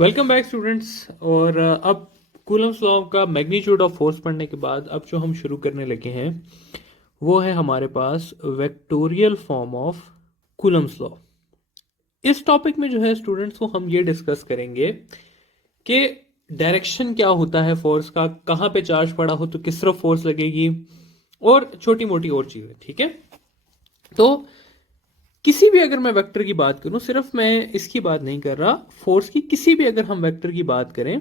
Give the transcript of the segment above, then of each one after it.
Welcome back students. और अब Coulomb's law का मैग्नीट्यूड ऑफ फोर्स पढ़ने के बाद अब जो हम शुरू करने लगे हैं वो है हमारे पास vectorial form of Coulomb's law. इस टॉपिक में जो है स्टूडेंट्स को हम ये डिस्कस करेंगे कि डायरेक्शन क्या होता है फोर्स का, कहाँ पे चार्ज पड़ा हो तो किस तरफ फोर्स लगेगी, और छोटी मोटी और चीज़ें। ठीक है, तो किसी भी अगर मैं वेक्टर की बात करूं, सिर्फ मैं इसकी बात नहीं कर रहा, फोर्स की किसी भी अगर हम वेक्टर की बात करें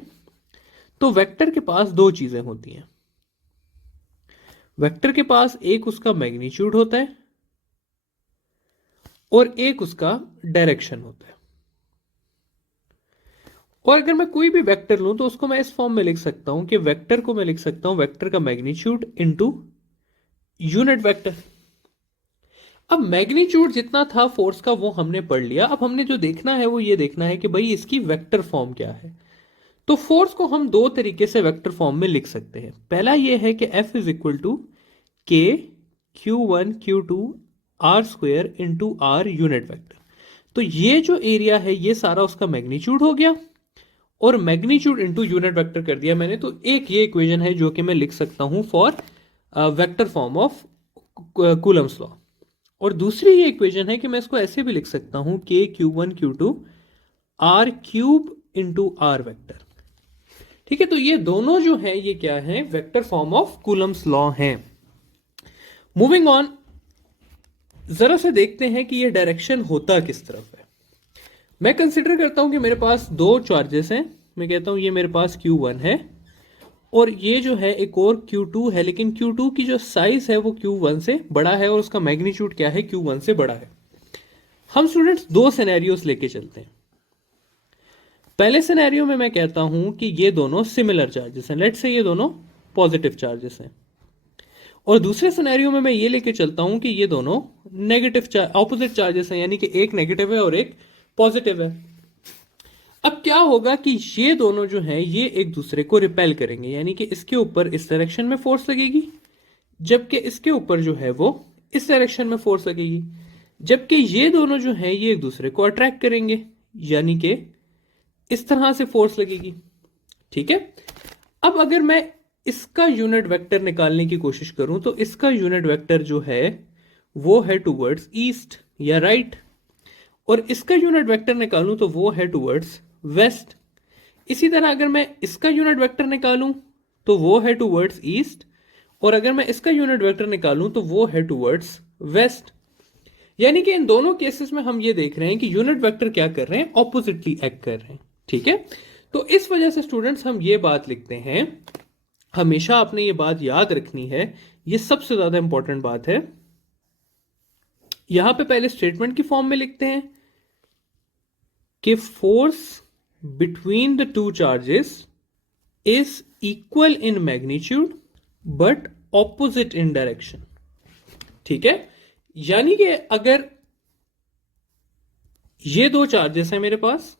तो वेक्टर के पास दो चीजें होती हैं। वेक्टर के पास एक उसका मैग्नीट्यूड होता है और एक उसका डायरेक्शन होता है। और अगर मैं कोई भी वेक्टर लूं तो उसको मैं इस फॉर्म में लिख सकता हूं कि वेक्टर को मैं लिख सकता हूं वेक्टर का मैग्नीट्यूड इनटू यूनिट वेक्टर। अब मैग्नीट्यूड जितना था फोर्स का वो हमने पढ़ लिया। अब हमने जो देखना है वो ये देखना है कि भाई इसकी वेक्टर फॉर्म क्या है। तो फोर्स को हम दो तरीके से वेक्टर फॉर्म में लिख सकते हैं। पहला ये है कि F is equal to k Q1 Q2 r square into r unit vector. तो ये जो एरिया है ये सारा उसका मैग्नीट्यूड हो गया और मैग्नीट्यूड इंटू यूनिट वेक्टर कर दिया मैंने। तो एक ये इक्वेशन है जो कि मैं लिख सकता हूं for vector form of Coulomb's law. और दूसरी ये इक्वेशन है कि मैं इसको ऐसे भी लिख सकता हूं k Q1 Q2 r cube into r vector. ठीक है, तो ये दोनों जो है ये क्या है, vector form of Coulomb's law हैं। मूविंग ऑन, जरा से देखते हैं कि ये डायरेक्शन होता किस तरफ है। मैं कंसिडर करता हूं कि मेरे पास दो चार्जेस हैं। मैं कहता हूं ये मेरे पास Q1 है और ये जो है एक और Q2 है, लेकिन Q2 की जो साइज है वो Q1 से बड़ा है और उसका मैग्नीट्यूड क्या है, Q1 से बड़ा है। हम स्टूडेंट्स दो सिनेरियोस लेके चलते हैं। पहले सिनेरियो में मैं कहता हूं कि ये दोनों सिमिलर चार्जेस हैं, लेट्स से ये दोनों पॉजिटिव चार्जेस हैं। और दूसरे सिनेरियो में मैं ये लेके चलता हूं कि ये दोनों नेगेटिव ऑपोजिट चार्जेस हैं, यानी कि एक नेगेटिव है और एक पॉजिटिव है। अब क्या होगा कि ये दोनों जो हैं ये एक दूसरे को रिपेल करेंगे, यानी कि इसके ऊपर इस डायरेक्शन में फोर्स लगेगी जबकि इसके ऊपर जो है वो इस डायरेक्शन में फोर्स लगेगी। जबकि ये दोनों जो हैं ये एक दूसरे को अट्रैक्ट करेंगे, यानी कि इस तरह से फोर्स लगेगी। ठीक है, अब अगर मैं इसका यूनिट वेक्टर निकालने की कोशिश करूं तो इसका यूनिट वेक्टर जो है वो है टुवर्ड्स ईस्ट या राइट, और इसका यूनिट वेक्टर निकालूं तो वो है टुवर्ड्स वेस्ट। इसी तरह अगर मैं इसका यूनिट वेक्टर निकालूं तो वो है टुवर्ड्स ईस्ट, और अगर मैं इसका यूनिट वेक्टर निकालूं तो वो है टुवर्ड्स वेस्ट। यानी कि इन दोनों केसेस में हम ये देख रहे हैं कि यूनिट वेक्टर क्या कर रहे हैं, ऑपोजिटली एक्ट कर रहे हैं। ठीक है, तो इस वजह से स्टूडेंट्स हम ये बात लिखते हैं, हमेशा आपने ये बात याद रखनी है, ये सबसे ज्यादा इंपॉर्टेंट बात है। यहां पे पहले स्टेटमेंट की फॉर्म में लिखते हैं कि force between the two charges is equal in magnitude but opposite in direction. ठीक है, यानी कि अगर ये दो चार्जेस हैं मेरे पास,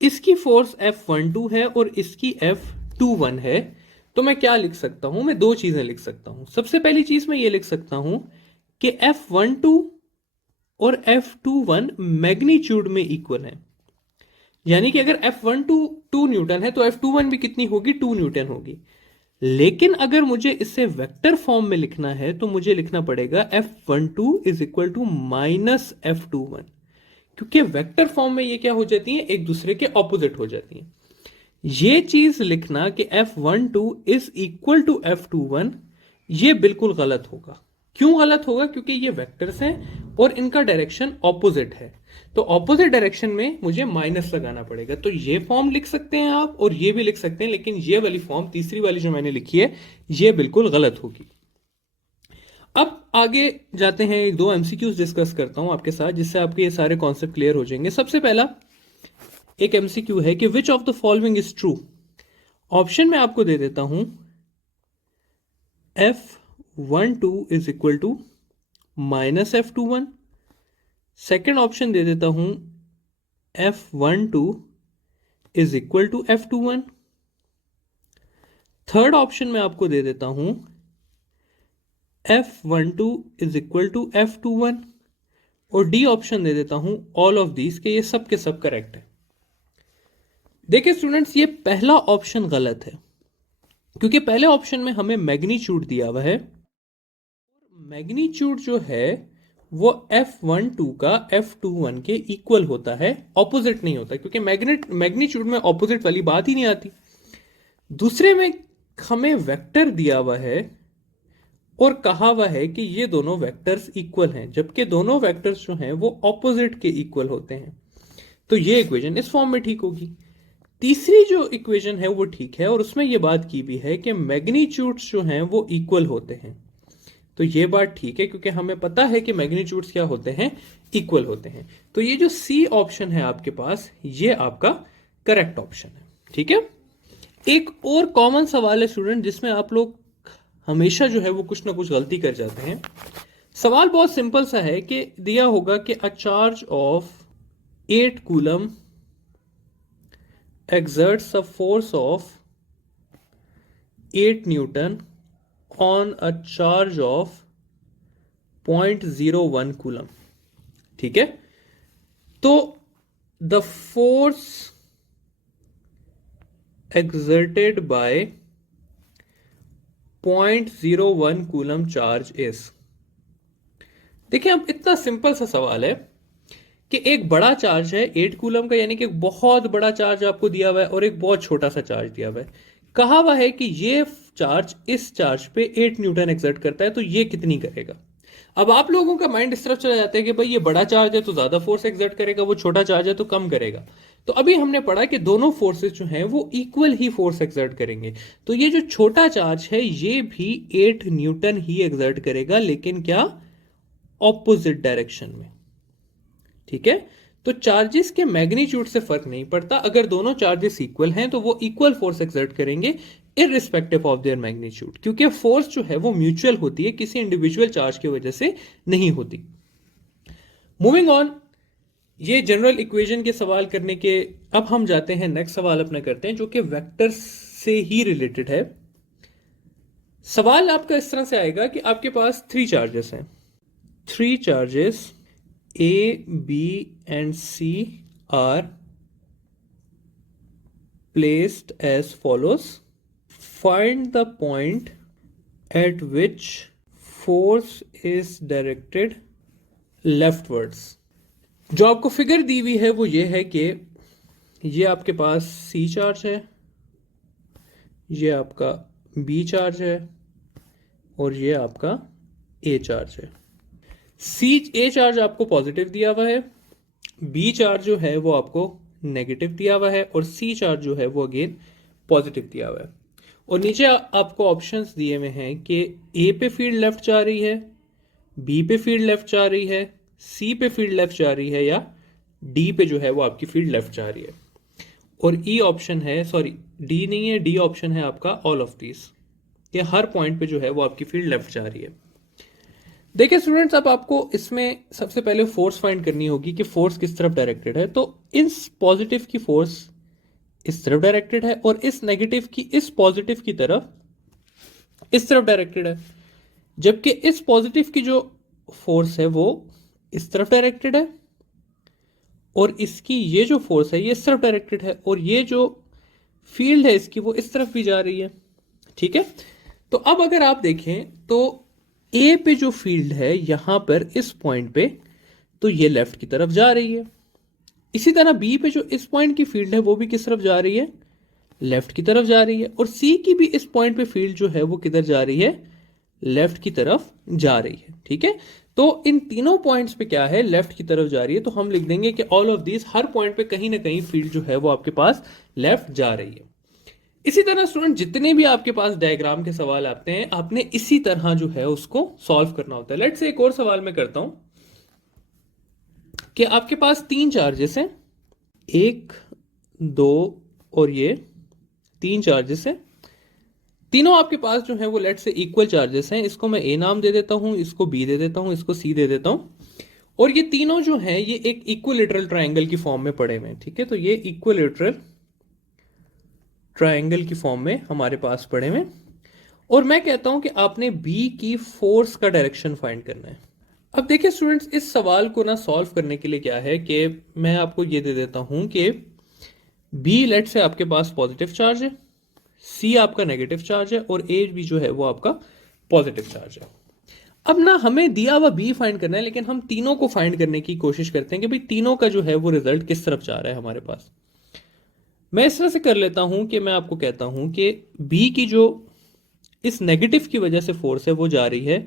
इसकी फोर्स F12 है और इसकी F21 है, तो मैं क्या लिख सकता हूं, मैं दो चीजें लिख सकता हूं। सबसे पहली चीज मैं ये लिख सकता हूं कि F12 और F21 मैग्नीट्यूड में इक्वल है। यानी कि अगर F12 2 न्यूटन है तो F21 भी कितनी होगी, 2 न्यूटन होगी। लेकिन अगर मुझे इसे वेक्टर फॉर्म में लिखना है तो मुझे लिखना पड़ेगा F12 is equal to minus F21, क्योंकि वेक्टर फॉर्म में ये क्या हो जाती है, एक दूसरे के ऑपोजिट हो जाती है। ये चीज लिखना कि F12 is equal to F21, ये बिल्कुल गलत होगा। क्यों गलत होगा, क्योंकि ये वेक्टर्स हैं और इनका डायरेक्शन ऑपोजिट है। तो ऑपोजिट डायरेक्शन में मुझे माइनस लगाना पड़ेगा। तो ये फॉर्म लिख सकते हैं आप और ये भी लिख सकते हैं, लेकिन ये वाली फॉर्म तीसरी वाली जो मैंने लिखी है ये बिल्कुल गलत होगी। अब आगे जाते हैं, एक दो एमसीक्यूज डिस्कस करता हूं आपके साथ जिससे आपके ये सारे कॉन्सेप्ट क्लियर हो जाएंगे। सबसे पहला एक एमसीक्यू है कि which of the following is true. Option में आपको दे देता हूं F12 is equal to minus F21। Second option दे देता हूं F12 is equal to F21। Third option में आपको दे देता हूं F12 is equal to F21। और डी ऑप्शन दे देता हूं ऑल ऑफ दीज के ये सब के सब करेक्ट है। देखिए स्टूडेंट्स, ये पहला ऑप्शन गलत है क्योंकि पहले ऑप्शन में हमें मैग्नीट्यूड दिया हुआ है। मैग्नीट्यूड जो है वो F12 का F21 के इक्वल होता है, ऑपोजिट नहीं होता, क्योंकि मैग्नीट्यूड में ऑपोजिट वाली बात ही नहीं आती। दूसरे में हमें वेक्टर दिया हुआ है और कहा हुआ है कि ये दोनों वेक्टर्स इक्वल हैं, जबकि दोनों वेक्टर्स जो हैं वो ऑपोजिट के इक्वल होते हैं। तो ये इक्वेशन इस फॉर्म में ठीक होगी। तीसरी जो इक्वेशन है वो ठीक है और उसमें ये बात की भी है कि मैग्नीट्यूड्स जो हैं वो इक्वल होते हैं। तो ये बात ठीक है क्योंकि हमें पता है कि मैग्नीट्यूड्स क्या होते हैं, इक्वल होते हैं। तो ये जो सी ऑप्शन है आपके पास, ये आपका करेक्ट ऑप्शन है। ठीक है, एक और कॉमन सवाल है स्टूडेंट जिसमें आप लोग हमेशा जो है वो कुछ ना कुछ गलती कर जाते हैं। सवाल बहुत सिंपल सा है कि दिया होगा कि a charge of 8 coulomb exerts a force of 8 Newton on a charge of 0.01 coulomb. ठीक है, तो the force exerted by 0.01 coulomb charge is. देखिए, अब इतना सिंपल सा सवाल है कि एक बड़ा चार्ज है 8 कूलम का, यानी कि एक बहुत बड़ा चार्ज आपको दिया हुआ है और एक बहुत छोटा सा चार्ज दिया हुआ है। कहा हुआ है कि ये चार्ज इस चार्ज पे 8 न्यूटन एक्सर्ट करता है, तो ये कितनी करेगा। अब आप लोगों का माइंड इस तरफ चला जाता है कि भाई ये बड़ा चार्ज है तो ज्यादा फोर्स एक्सर्ट करेगा, वो छोटा चार्ज है तो कम करेगा। तो अभी हमने पढ़ा कि दोनों फोर्सेस जो हैं वो इक्वल ही फोर्स एक्सर्ट करेंगे। तो ये जो छोटा चार्ज है ये भी 8 न्यूटन ही एक्सर्ट करेगा, लेकिन क्या, ऑपोजिट डायरेक्शन में। ठीक है, तो चार्जेस के मैग्नीट्यूड से फर्क नहीं पड़ता, अगर दोनों चार्जेस इक्वल हैं तो वो इक्वल फोर्स एक्सर्ट करेंगे इररिस्पेक्टिव ऑफ देयर मैग्नीट्यूड, क्योंकि फोर्स जो है वो म्यूचुअल होती है, किसी इंडिविजुअल चार्ज की वजह से नहीं होती। मूविंग ऑन, ये जनरल इक्वेशन के सवाल करने के अब हम जाते हैं नेक्स्ट सवाल अपना करते हैं जो कि वेक्टर से ही रिलेटेड है। सवाल आपका इस तरह से आएगा कि आपके पास 3 चार्जेस हैं, 3 charges A, B and C are placed as follows. Find the point at which force is directed leftwards. जो आपको फिगर दी हुई है वो ये है कि ये आपके पास C चार्ज है, ये आपका B चार्ज है और ये आपका A चार्ज है। ए चार्ज आपको पॉजिटिव दिया हुआ है, बी चार्ज जो है वो आपको नेगेटिव दिया हुआ है और सी चार्ज जो है वो अगेन पॉजिटिव दिया हुआ है। और नीचे आपको ऑप्शंस दिए हुए हैं कि ए पे फील्ड लेफ्ट जा रही है, बी पे फील्ड लेफ्ट जा रही है, सी पे फील्ड लेफ्ट जा रही है, या डी पे जो है वो आपकी फील्ड लेफ्ट जा रही है। और ई ऑप्शन है, सॉरी डी नहीं है, डी ऑप्शन है आपका ऑल ऑफ दीज, ये हर पॉइंट पे जो है वो आपकी फील्ड लेफ्ट जा रही है। देखिए स्टूडेंट्स, अब आपको इसमें सबसे पहले फोर्स फाइंड करनी होगी कि फोर्स किस तरफ डायरेक्टेड है। तो इस पॉजिटिव की फोर्स इस तरफ डायरेक्टेड है और इस नेगेटिव की इस पॉजिटिव की तरफ इस तरफ डायरेक्टेड है, जबकि इस पॉजिटिव की जो फोर्स है वो इस तरफ डायरेक्टेड है और इसकी ये जो फोर्स है ये इस तरफ डायरेक्टेड है और ये जो फील्ड है इसकी वो इस तरफ भी जा रही है। ठीक है, तो अब अगर आप देखें तो ए पे जो फील्ड है यहां पर इस पॉइंट पे, तो ये लेफ्ट की तरफ जा रही है। इसी तरह बी पे जो इस पॉइंट की फील्ड है वो भी किस तरफ जा रही है, लेफ्ट की तरफ जा रही है। और सी की भी इस पॉइंट पे फील्ड जो है वो किधर जा रही है, लेफ्ट की तरफ जा रही है। ठीक है, तो इन तीनों पॉइंट्स पे क्या है, लेफ्ट की तरफ जा रही है। तो हम लिख देंगे कि all of these, her point पे कहीं ना कहीं फील्ड जो है वो आपके पास लेफ्ट जा रही है। इसी तरह स्टूडेंट जितने भी आपके पास डायग्राम के सवाल आते हैं आपने इसी तरह जो है उसको सॉल्व करना होता है। लेट्स से एक और सवाल मैं करता हूं कि आपके पास 3 चार्जेस हैं, 1, 2 और ये 3 चार्जेस हैं। तीनों आपके पास जो है वो लेट्स से इक्वल चार्जेस हैं। इसको मैं ए नाम दे देता हूं, इसको बी दे देता हूं, इसको सी दे देता हूं। और ये तीनों जो हैं ये एक इक्विलेटरल ट्राइंगल की फॉर्म में पड़े हुए हैं। ठीक है, तो ये इक्विलेटरल ट्रायंगल की फॉर्म में हमारे पास पड़े हुए। और मैं कहता हूं कि आपने बी की फोर्स का डायरेक्शन फाइंड करना है। अब देखिए स्टूडेंट्स, इस सवाल को ना सॉल्व करने के लिए क्या है कि मैं आपको ये दे देता हूं कि बी लेट से आपके पास पॉजिटिव चार्ज है, सी आपका नेगेटिव चार्ज है और ए भी जो है वो आपका पॉजिटिव चार्ज है। अब ना हमें दिया हुआ बी फाइंड करना है, लेकिन हम तीनों को फाइंड करने की कोशिश करते हैं कि भाई तीनों का जो है वो रिजल्ट किस तरफ जा रहा है हमारे पास। मैं इस तरह से कर लेता हूं कि मैं आपको कहता हूं कि बी की जो इस नेगेटिव की वजह से फोर्स है वो जा रही है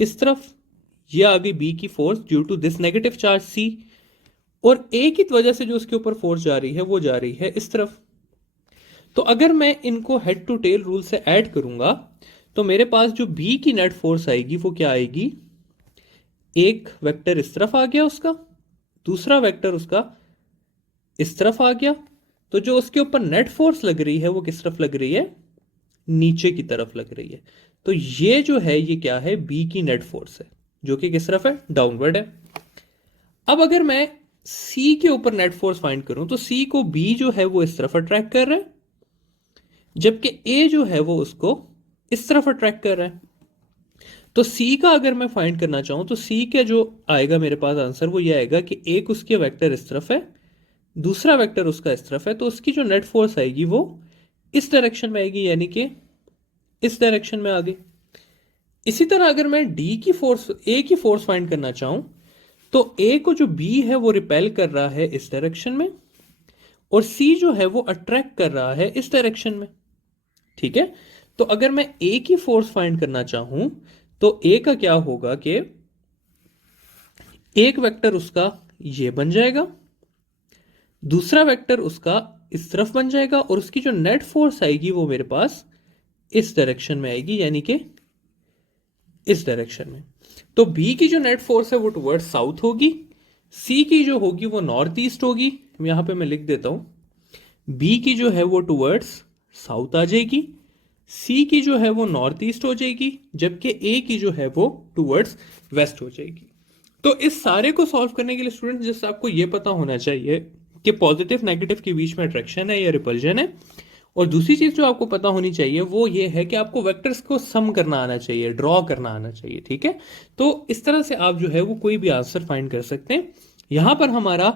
इस तरफ, ये आ गई बी की force due to this negative charge C, और ए की वजह से जो उसके ऊपर फोर्स जा रही है वो जा रही है इस तरफ। तो अगर मैं इनको हेड टू टेल रूल से ऐड करूंगा तो मेरे पास जो बी की नेट फोर्स आएगी वो क्या आएगी, एक वेक्टर इस तरफ आ गया उसका, दूसरा वेक्टर उसका इस तरफ आ गया, तो जो उसके ऊपर नेट फोर्स लग रही है वो किस तरफ लग रही है, नीचे की तरफ लग रही है। तो ये जो है ये क्या है, बी की नेट फोर्स है जो कि किस तरफ है, डाउनवर्ड है। अब अगर मैं सी के ऊपर नेट फोर्स फाइंड करूं तो सी को बी जो है वो इस तरफ अट्रैक्ट कर रहा है, जबकि ए जो है वो उसको इस तरफ अट्रैक्ट कर रहा है। तो सी का अगर मैं फाइंड करना चाहूं तो सी का जो आएगा मेरे पास आंसर वो ये आएगा कि एक उसके वेक्टर इस तरफ है, दूसरा वेक्टर उसका इस तरफ है, तो उसकी जो नेट फोर्स आएगी वो इस डायरेक्शन में आएगी, यानी कि इस डायरेक्शन में आ गई। इसी तरह अगर मैं डी की फोर्स, ए की फोर्स फाइंड करना चाहूं तो ए को जो बी है वो रिपेल कर रहा है इस डायरेक्शन में, और सी जो है वो अट्रैक्ट कर रहा है इस डायरेक्शन में। ठीक है, तो अगर मैं ए की फोर्स फाइंड करना चाहूं तो ए का क्या होगा कि एक वेक्टर उसका ये बन जाएगा, दूसरा वेक्टर उसका इस तरफ बन जाएगा, और उसकी जो नेट फोर्स आएगी वो मेरे पास इस डायरेक्शन में आएगी, यानी कि इस डायरेक्शन में। तो बी की जो नेट फोर्स है वो टुवर्ड्स साउथ होगी, सी की जो होगी वो नॉर्थ ईस्ट होगी, यहां पे मैं लिख देता हूं बी की जो है वो टुवर्ड्स साउथ आ जाएगी, सी की जो है वो नॉर्थ ईस्ट हो जाएगी, जबकि ए की जो है वो टुवर्ड्स वेस्ट हो जाएगी। तो इस सारे को सॉल्व करने के लिए स्टूडेंट जस्ट आपको ये पता होना चाहिए कि पॉजिटिव नेगेटिव के बीच में अट्रैक्शन है या रिपल्जन है, और दूसरी चीज जो आपको पता होनी चाहिए वो ये है कि आपको वेक्टर्स को सम करना आना चाहिए, ड्रॉ करना आना चाहिए। ठीक है, तो इस तरह से आप जो है वो कोई भी आंसर फाइंड कर सकते हैं। यहां पर हमारा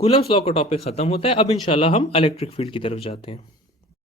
कूलम्स लॉ का टॉपिक खत्म होता है। अब इंशाल्लाह हम इलेक्ट्रिक फील्ड की तरफ जाते हैं।